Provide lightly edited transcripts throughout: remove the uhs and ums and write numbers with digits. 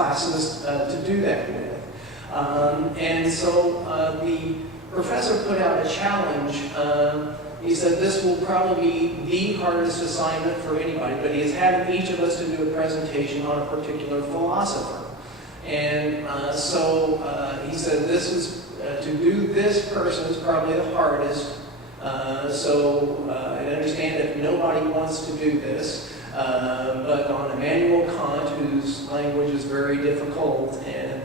classes to do that with. And so the professor put out a challenge. He said this will probably be the hardest assignment for anybody, but he has had each of us to do a presentation on a particular philosopher. And so he said this is, to do this person is probably the hardest. So I understand if nobody wants to do this, but on Immanuel Kant, whose language is very difficult, and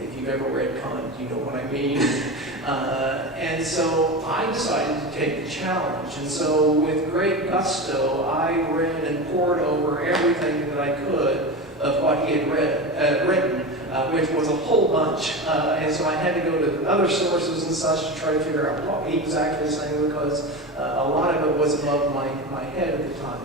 if you've ever read Kant, you know what I mean. And so I decided to take the challenge. And so with great gusto, I read and pored over everything that I could of what he had written, which was a whole bunch. And so I had to go to other sources and such to try to figure out what he was actually saying, because a lot of it was above my head at the time.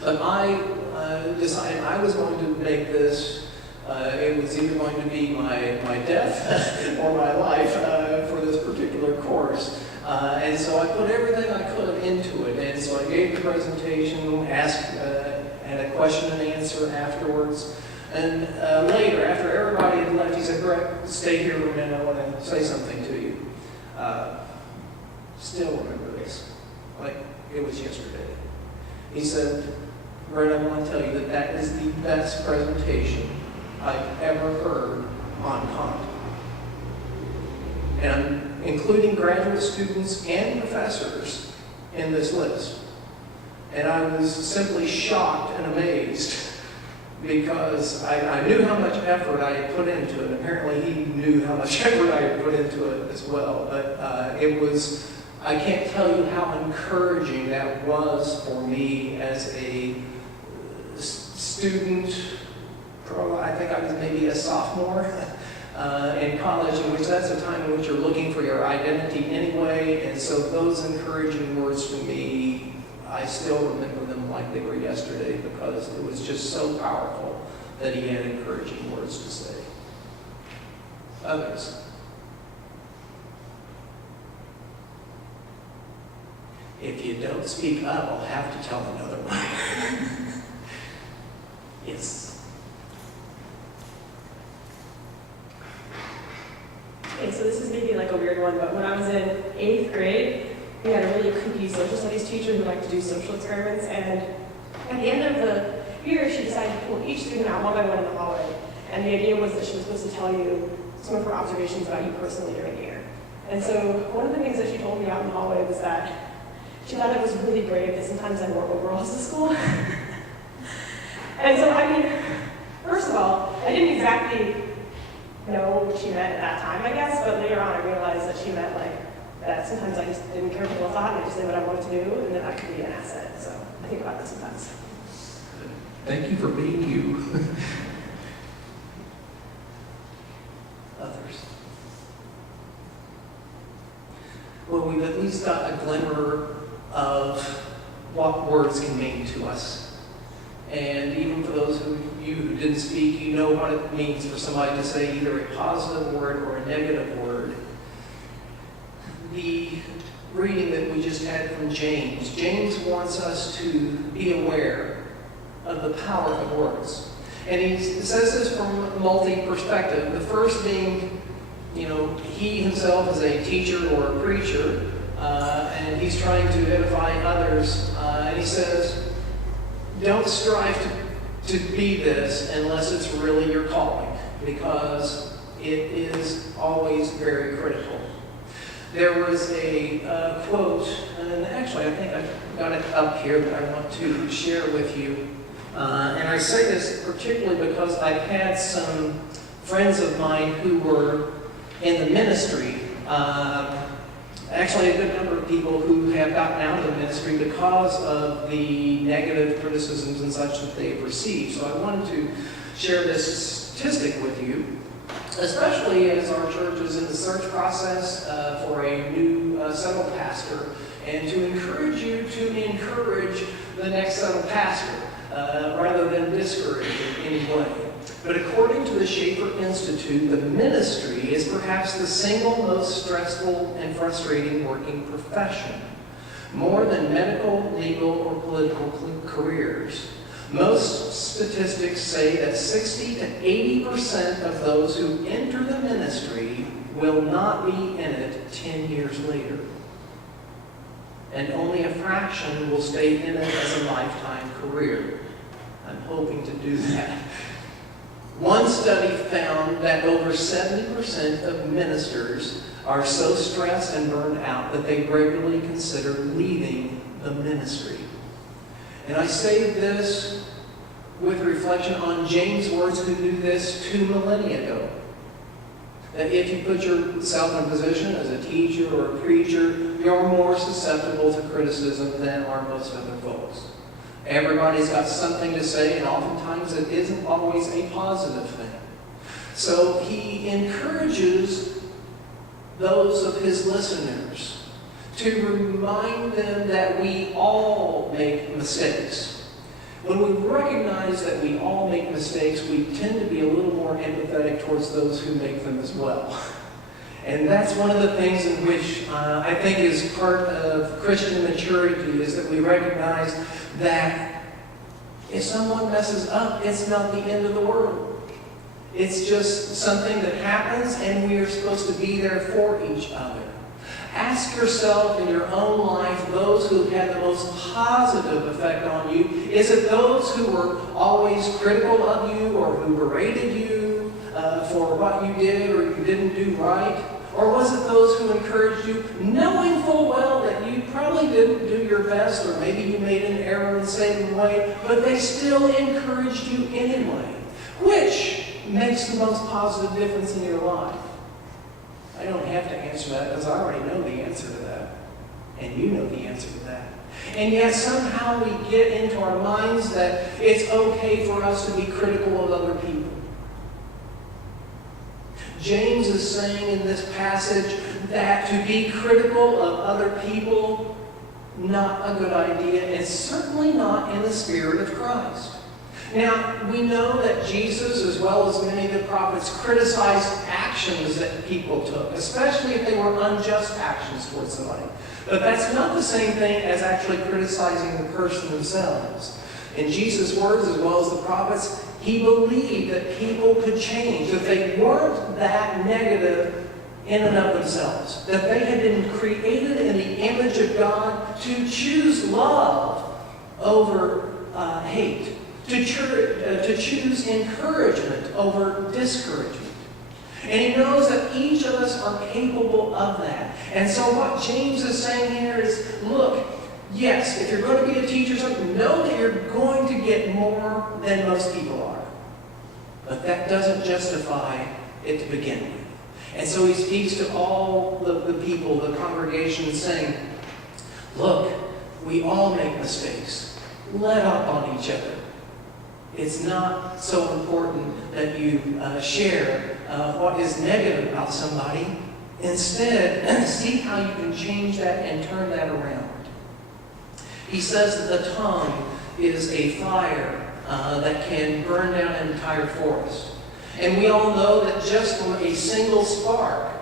But I decided I was going to make this, it was either going to be my death or my life for this particular course. And so I put everything I could into it. And so I gave the presentation, had a question and answer afterwards. And later, after everybody had left, he said, "Brett, stay here for a minute, I want to say something to you." Still remember this, like it was yesterday. He said, "Brett, I want to tell you that is the best presentation I've ever heard on Kant." And I'm including graduate students and professors in this list. And I was simply shocked and amazed, because I knew how much effort I had put into it. Apparently he knew how much effort I had put into it as well. But it was, I can't tell you how encouraging that was for me as a student. I think I was maybe a sophomore in college, in which that's a time in which you're looking for your identity anyway. And so those encouraging words to me, I still remember them like they were yesterday, because it was just so powerful that he had encouraging words to say. Others. If you don't speak up, I'll have to tell another one. Yes. Okay, so this is maybe like a weird one, but when I was in 8th grade, we had a really kooky social studies teacher who liked to do social experiments, and at the end of the year, she decided to pull each student out one by one in the hallway. And the idea was that she was supposed to tell you some of her observations about you personally during the year. And so one of the things that she told me out in the hallway was that she thought it was really brave that sometimes I wore overalls to school. And so, I mean, first of all, I didn't exactly know what she meant at that time, I guess, but later on I realized that she meant like that sometimes I just didn't care what people thought, and I just did what I wanted to do, and then that could be an asset. So I think about that sometimes. Thank you for being you. Others. Well, we've at least got a glimmer of what words can mean to us. And even for those of you who didn't speak, you know what it means for somebody to say either a positive word or a negative word. The reading that we just had from James, James wants us to be aware of the power of words. And he says this from a multi-perspective. The first being, he himself is a teacher or a preacher, and he's trying to edify others. And he says, don't strive to be this unless it's really your calling, because it is always very critical. There was a quote, and actually I think I've got it up here that I want to share with you. And I say this particularly because I've had some friends of mine who were in the ministry. Actually, a good number of people who have gotten out of the ministry because of the negative criticisms and such that they've received. So I wanted to share this statistic with you, especially as our church is in the search process for a new settled pastor, and to encourage you to encourage the next settled pastor rather than discourage in any way. But according to the Schaeffer Institute, the ministry is perhaps the single most stressful and frustrating working profession. More than medical, legal, or political careers. Most statistics say that 60 to 80% of those who enter the ministry will not be in it 10 years later. And only a fraction will stay in it as a lifetime career. I'm hoping to do that. One study found that over 70% of ministers are so stressed and burned out that they regularly consider leaving the ministry. And I say this with reflection on James' words, who knew this 2 millennia ago. That if you put yourself in a position as a teacher or a preacher, you're more susceptible to criticism than are most other folks. Everybody's got something to say, and oftentimes it isn't always a positive thing. So he encourages those of his listeners to remind them that we all make mistakes. When we recognize that we all make mistakes, we tend to be a little more empathetic towards those who make them as well. And that's one of the things in which I think is part of Christian maturity, is that we recognize that if someone messes up, it's not the end of the world. It's just something that happens, and we are supposed to be there for each other. Ask yourself in your own life, those who have had the most positive effect on you. Is it those who were always critical of you, or who berated you for what you did or you didn't do right? Or was it those who encouraged you, knowing full well that you probably didn't do your best, or maybe you made an error in the same way, but they still encouraged you anyway? Which makes the most positive difference in your life? I don't have to answer that, because I already know the answer to that. And you know the answer to that. And yet somehow we get into our minds that it's okay for us to be critical of other people. James is saying in this passage that to be critical of other people, not a good idea, and certainly not in the spirit of Christ. Now, we know that Jesus, as well as many of the prophets, criticized actions that people took, especially if they were unjust actions towards somebody. But that's not the same thing as actually criticizing the person themselves. In Jesus' words, as well as the prophets, he believed that people could change, that they weren't that negative in and of themselves, that they had been created in the image of God to choose love over hate, to choose encouragement over discouragement. And he knows that each of us are capable of that. And so what James is saying here is, look, yes, if you're going to be a teacher, know that you're going to get more than most people are. But that doesn't justify it to begin with. And so he speaks to all the people, the congregation, saying, look, we all make mistakes. Let up on each other. It's not so important that you share what is negative about somebody. Instead, see how you can change that and turn that around. He says that the tongue is a fire that can burn down an entire forest. And we all know that just from a single spark,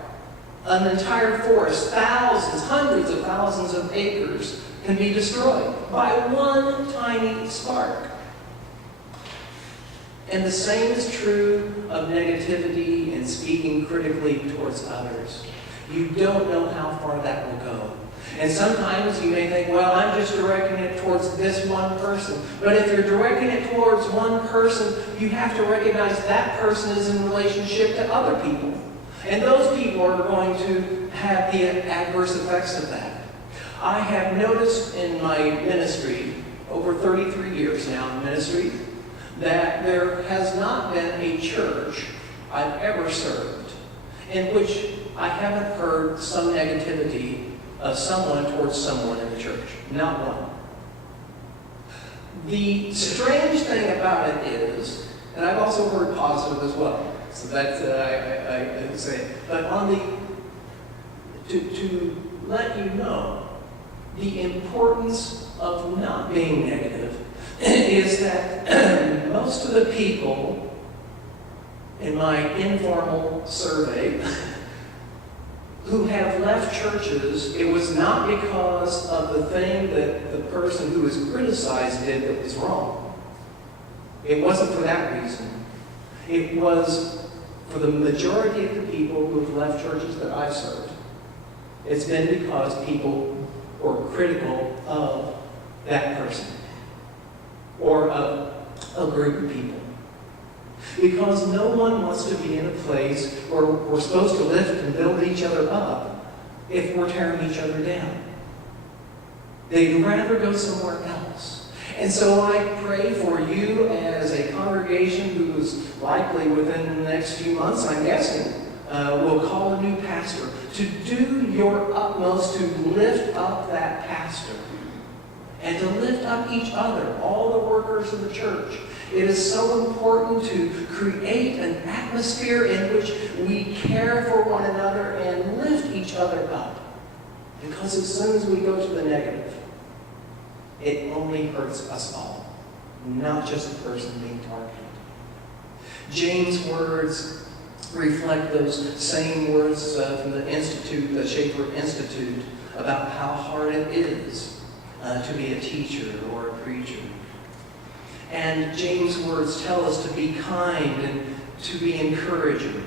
an entire forest, thousands, hundreds of thousands of acres, can be destroyed by one tiny spark. And the same is true of negativity and speaking critically towards others. You don't know how far that will go. And sometimes you may think, well, I'm just directing it towards this one person. But if you're directing it towards one person, you have to recognize that person is in relationship to other people. And those people are going to have the adverse effects of that. I have noticed in my ministry, over 33 years now in ministry, that there has not been a church I've ever served in which I haven't heard some negativity of someone towards someone in the church. Not one. The strange thing about it is, and I've also heard positive as well, so that's I would say, but on the to let you know the importance of not being negative is that most of the people in my informal survey who have left churches, it was not because of the thing that the person who was criticized did that was wrong. It wasn't for that reason. It was for the majority of the people who have left churches that I've served. It's been because people were critical of that person or of a group of people. Because no one wants to be in a place where we're supposed to lift and build each other up if we're tearing each other down. They'd rather go somewhere else. And so I pray for you as a congregation who's likely within the next few months, I'm guessing, will call a new pastor, to do your utmost to lift up that pastor and to lift up each other, all the workers of the church. It is so important to create an atmosphere in which we care for one another and lift each other up. Because as soon as we go to the negative, it only hurts us all, not just the person being targeted. James' words reflect those same words from the Institute, the Schaeffer Institute, about how hard it is to be a teacher or a preacher. And James' words tell us to be kind and to be encouraging.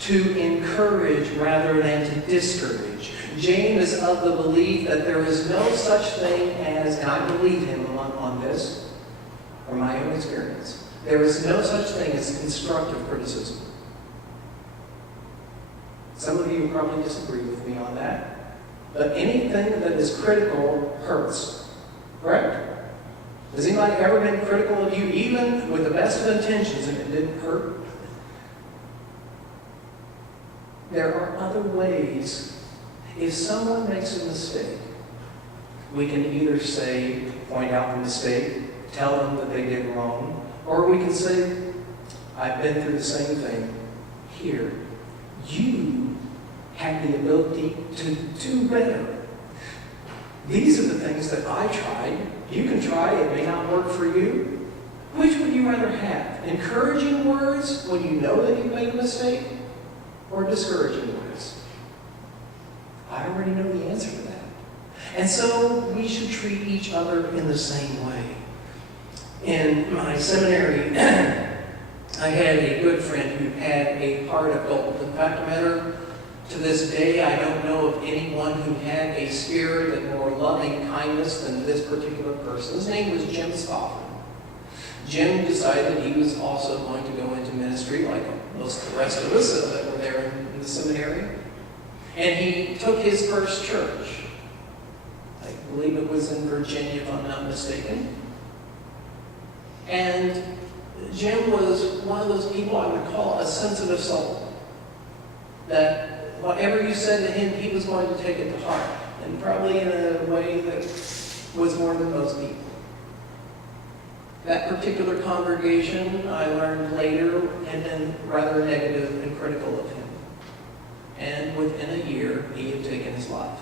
To encourage rather than to discourage. James is of the belief that there is no such thing as, and I believe him on this, from my own experience, there is no such thing as constructive criticism. Some of you probably disagree with me on that, but anything that is critical hurts. Correct? Has anybody ever been critical of you, even with the best of intentions, and it didn't hurt? There are other ways. If someone makes a mistake, we can either say, point out the mistake, tell them that they did wrong, or we can say, I've been through the same thing. Here, you have the ability to do better. These are the things that I tried. You can try, it may not work for you. Which would you rather have? Encouraging words when you know that you've made a mistake? Or discouraging words? I already know the answer to that. And so we should treat each other in the same way. In my seminary, I had a good friend who had a heart of gold. In fact, no matter to this day, I don't know of anyone who had a spirit of more loving kindness than this particular person. His name was Jim Spofford. Jim decided he was also going to go into ministry, like most of the rest of us that were there in the seminary. And he took his first church. I believe it was in Virginia, if I'm not mistaken. And Jim was one of those people I would call a sensitive soul. That whatever you said to him, he was going to take it to heart. And probably in a way that was more than most people. That particular congregation, I learned later, had been rather negative and critical of him. And within a year, he had taken his life.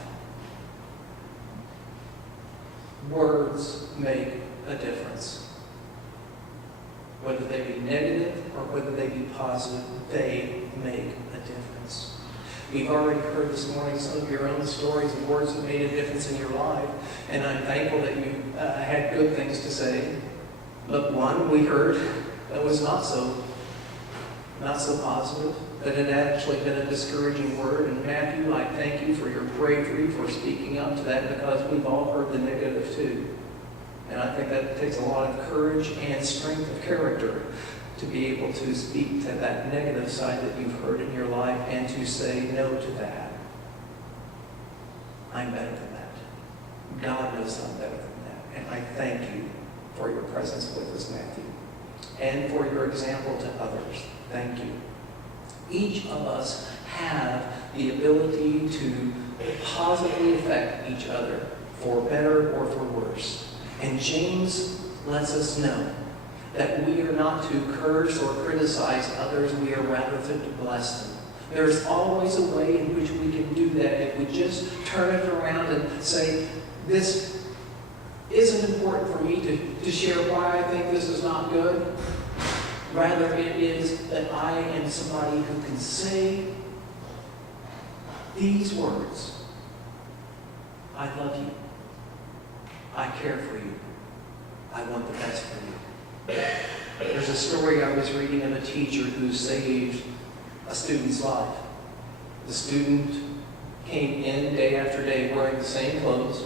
Words make a difference. Whether they be negative or whether they be positive, they make a difference. We've already heard this morning some of your own stories of words that made a difference in your life, and I'm thankful that you had good things to say. But one we heard that was not so positive, that it had actually been a discouraging word. And Matthew, I thank you for your bravery for speaking up to that, because we've all heard the negative too. And I think that takes a lot of courage and strength of character to be able to speak to that negative side that you've heard in your life and to say no to that. I'm better than that. God knows I'm better than that. And I thank you for your presence with us, Matthew, and for your example to others. Thank you. Each of us have the ability to positively affect each other, for better or for worse. And James lets us know that we are not to curse or criticize others, we are rather to bless them. There's always a way in which we can do that if we just turn it around and say, this isn't important for me to share why I think this is not good. Rather, it is that I am somebody who can say these words. I love you. I care for you. I want the best for you. There's a story I was reading of a teacher who saved a student's life. The student came in day after day wearing the same clothes,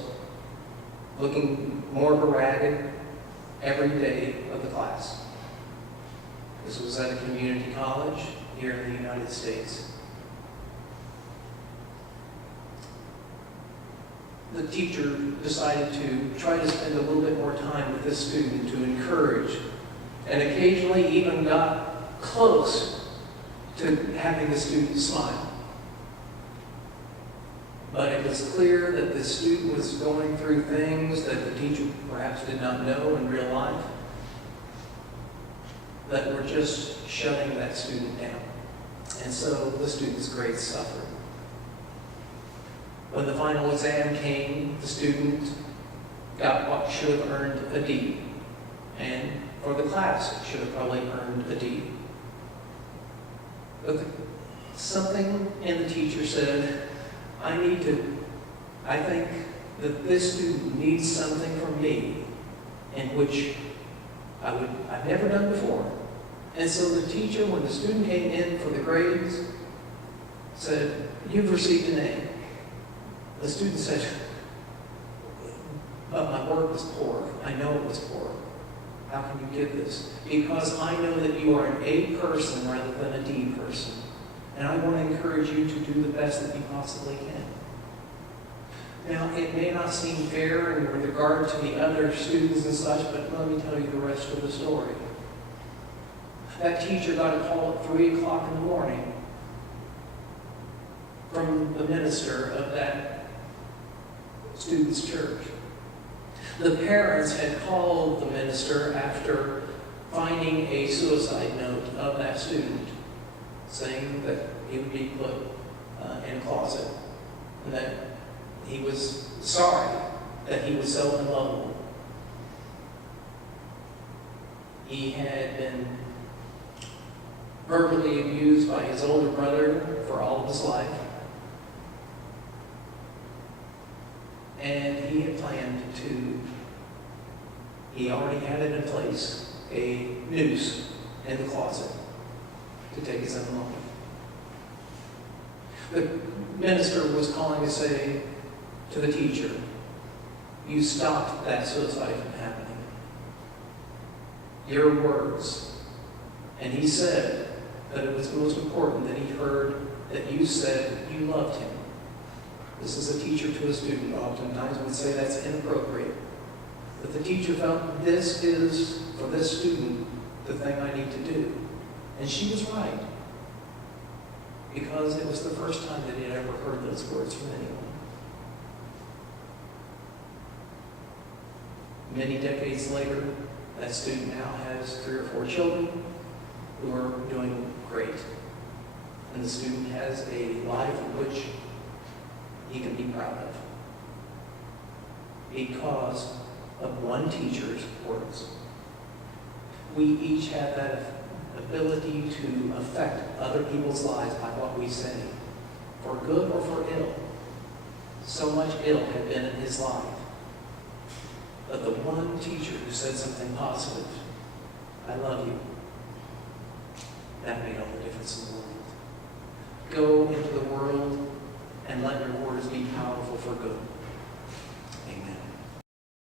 looking more ragged every day of the class. This was at a community college here in the United States. The teacher decided to try to spend a little bit more time with this student to encourage, and occasionally even got close to having the student smile. But it was clear that the student was going through things that the teacher perhaps did not know in real life that were just shutting that student down. And so the student's grades suffered. When the final exam came, the student got what should have earned a D. And for the class, should have probably earned a D. But something in the teacher said, I think that this student needs something from me in which I've never done before. And so the teacher, when the student came in for the grades, said, you've received an A. The student said, but my work was poor. I know it was poor. How can you give this? Because I know that you are an A person rather than a D person. And I want to encourage you to do the best that you possibly can. Now, it may not seem fair in regard to the other students and such, but let me tell you the rest of the story. That teacher got a call at 3 o'clock in the morning from the minister of that student's church. The parents had called the minister after finding a suicide note of that student, saying that he would be put in a closet, and that he was sorry that he was so unlovable. He had been verbally abused by his older brother for all of his life. And he had planned he already had it in place, a noose in the closet to take his own life. The minister was calling to say to the teacher, you stopped that suicide from happening. Your words. And he said that it was most important that he heard that you said you loved him. This is a teacher to a student. Oftentimes would say that's inappropriate. But the teacher felt this is, for this student, the thing I need to do. And she was right. Because it was the first time that he had ever heard those words from anyone. Many decades later, that student now has 3 or 4 children who are doing great. And the student has a life which he can be proud of because of one teacher's words. We each have that ability to affect other people's lives by what we say, for good or for ill. So much ill had been in his life. But the one teacher who said something positive, I love you, that made all the difference in the world. Go into the world and let your words be powerful for good. Amen.